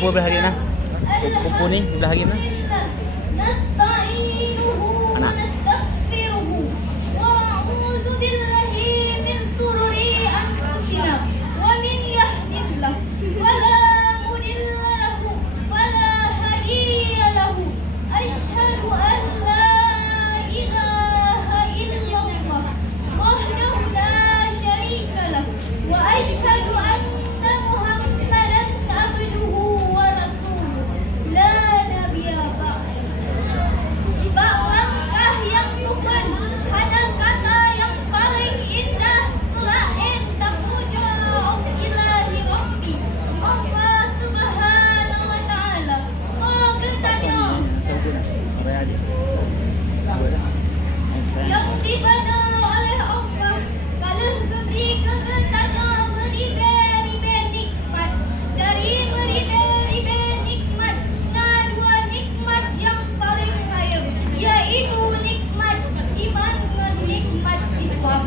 pupu belah lagi nah. Pupu ni belah lagi nah. Anak. Yang dibana oleh Allah, kalah geberi kegetanya beribe-ribe nikmat. Dari beribe-ribe nikmat, nah dua nikmat yang paling raya, yaitu nikmat iman dan nikmat Islam.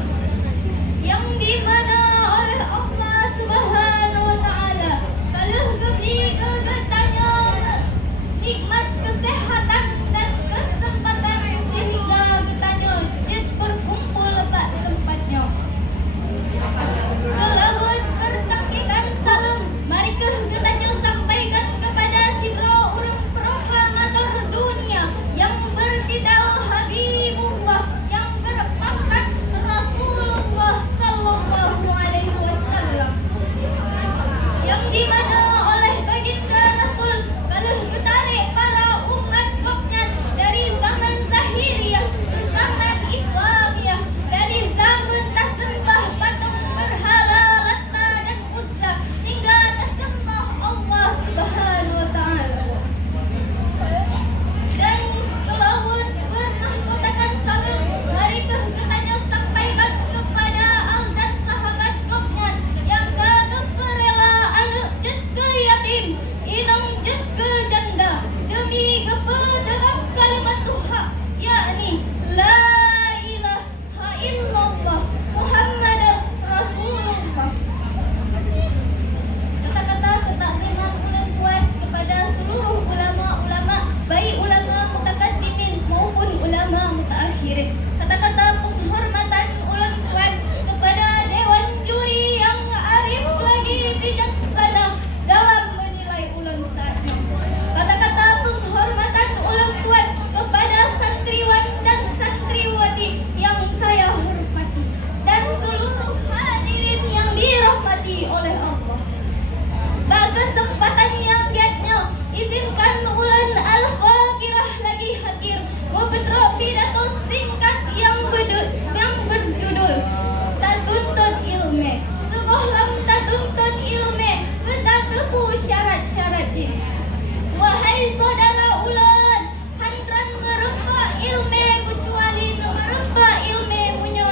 Yang dimana oleh Allah Subhanahu wa Ta'ala, kalah geberi kegetanya nikmat kesehatan dan kesempatan sehingga kitanya jet berkumpul pada tempatnya. Selawat bertangkikan salam, marikah kitanya sampaikan kepada sidra urang proklamator dunia yang bertitel Habibullah, yang berpangkat Rasulullah sallallahu alaihi wasallam, yang dimana oleh baginda Rasul kalah getarik para umat gopnya dari zaman Zahiriyah ke zaman Islamiyah, dari zaman tasembah patung berhala Latta dan Uzza hingga tasembah Allah Subhanahu wa Ta'ala. Dan selawat bermahkotakan salam, marikah kitanya sampaikan kepada al dan sahabat gopnya yang gagap rela anak jet ke yatim, inang jet ke janda, demi kepedagang kalimat Tuhan, yakni La ilaha illallah Muhammadar Rasulullah. Kata-kata ketakziman ulang tuan kepada seluruh ulama-ulama, baik ulama mutakaddimin maupun ulama mutaakhirin. Kata-kata penghormatan ulang tuan kepada dewan juri yang arif lagi bijaksana dalam menilai ulang saja. Kata-kata penghormatan ulang tuan kepada santriwan dan santriwati yang saya hormati, dan seluruh hadirin yang dirahmati oleh Allah. Kesempatan yang giatnya, izinkan ulan al-fakirah lagi hakir membentuk pidato singkat yang berjudul Tatuntut Ilme. Sungguh lam tatuntut ilme, kita tepu syarat-syaratnya. Wahai saudara ulan, hantran merempa ilme kecuali merempa ilme punya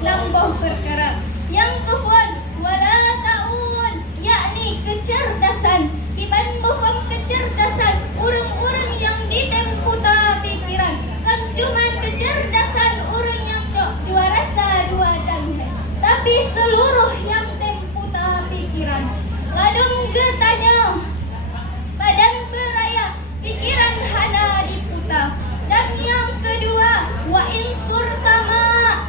nambah perkara. Yang kefuan wala ta'un, yakni kecerdasan. Kiban bukan kecerdasan orang-orang yang ditemputa pikiran, kan cuman kecerdasan orang yang juara dua dan tapi seluruh yang temputa pikiran. Ladung getanya badan beraya, pikiran hana diputa. Dan yang kedua, wa insur tamak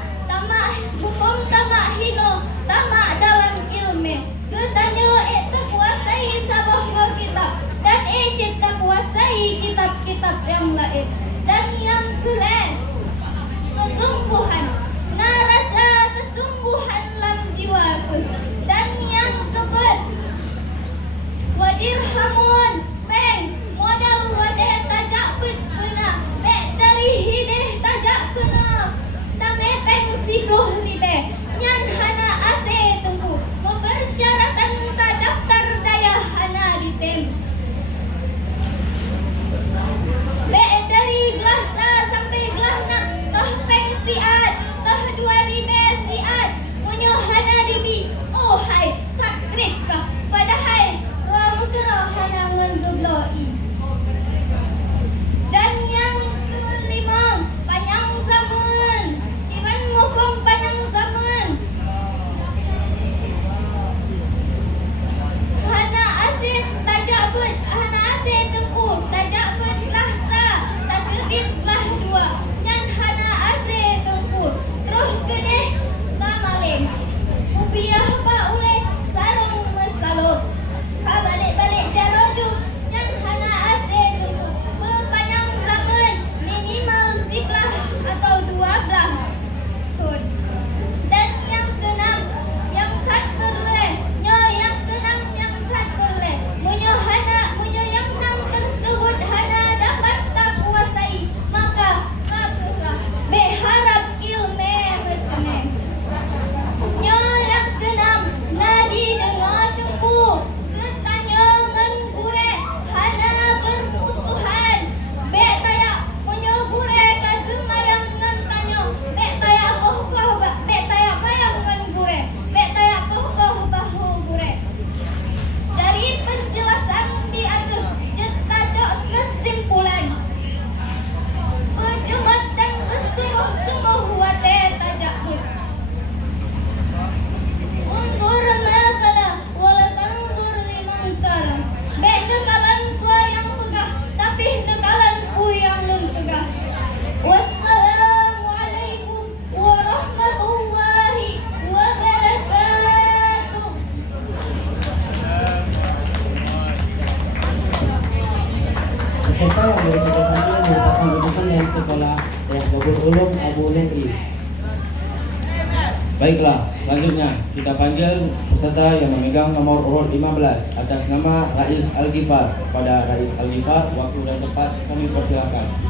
hukum tamak hino, tamak dalam ilme. Ketanya tak kuasai sabah kitab, dan isyid tak kuasai kitab-kitab yang lain. Dan yang kelima, kesungguhan, narasa kesungguhan lam jiwaku. Dan yang keempat, wadirhamun peng modal wadah tajak benar, bek dari hideh tajak kena, tame peng 10 ribe nyan hana ase tunggu mempersyaratan tak daftar daya hana ditem. Bek dari gelas A sampai gelas 6 tah peng siat, tah 2 ribe siat punya hana dibi. Oh hai takrib kah padahal ramudra hana ngengebloi. Dan yang kelima, panjang zaman. Iman mukum panjang dari sekolah Darul Ulum Abu Lemri. Baiklah, selanjutnya kita panggil peserta yang memegang nomor urut 15 atas nama Rais Al-Ghifar. Kepada Rais Al-Ghifar, waktu dan tempat kami persilakan.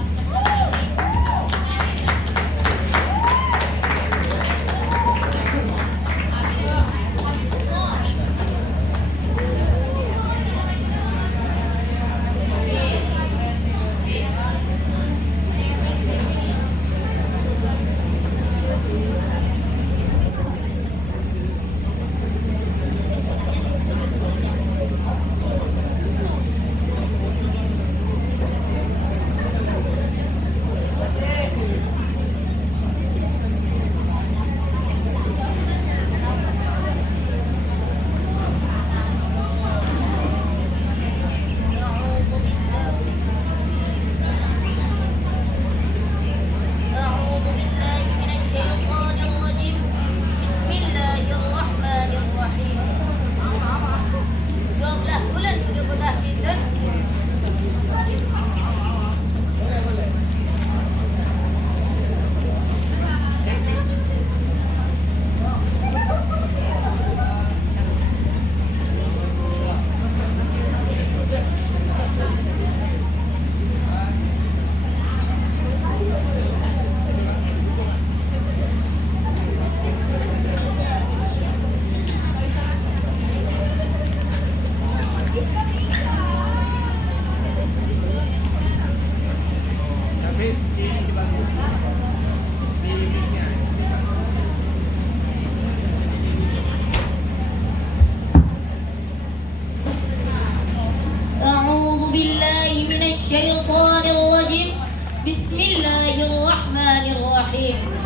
أعوذ بالله من الشيطان الرجيم بسم الله الرحمن الرحيم 12 bulan 13 season أعوذ بالله من الشيطان الرجيم بسم الله الرحمن الرحيم